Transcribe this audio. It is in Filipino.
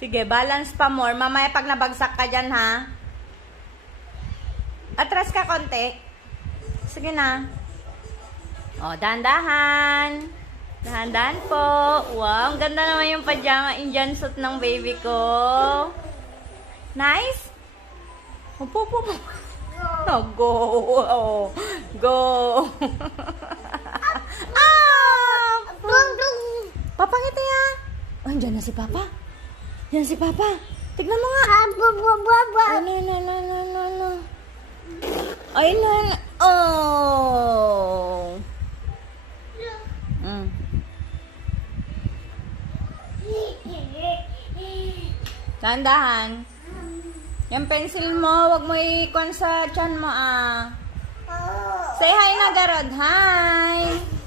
Sige, balance pa more. Mamaya pag nabagsak ka dyan, ha? Atras ka konti. Sige na. O, dahan-dahan. Dahan-dahan po. Wow, ang ganda naman yung pajama Indian suit ng baby ko. Nice? Upo. Oh, go. Oh, go. Ah! Papangiti ha. Andiyan na si Papa. Yan si Papa. Tignan mo nga. No. Ay, no. Oh. Dahan-dahan. Yung pencil mo, wag mo ikon sa tiyan mo, ah. Say hi na, Garod. Hi.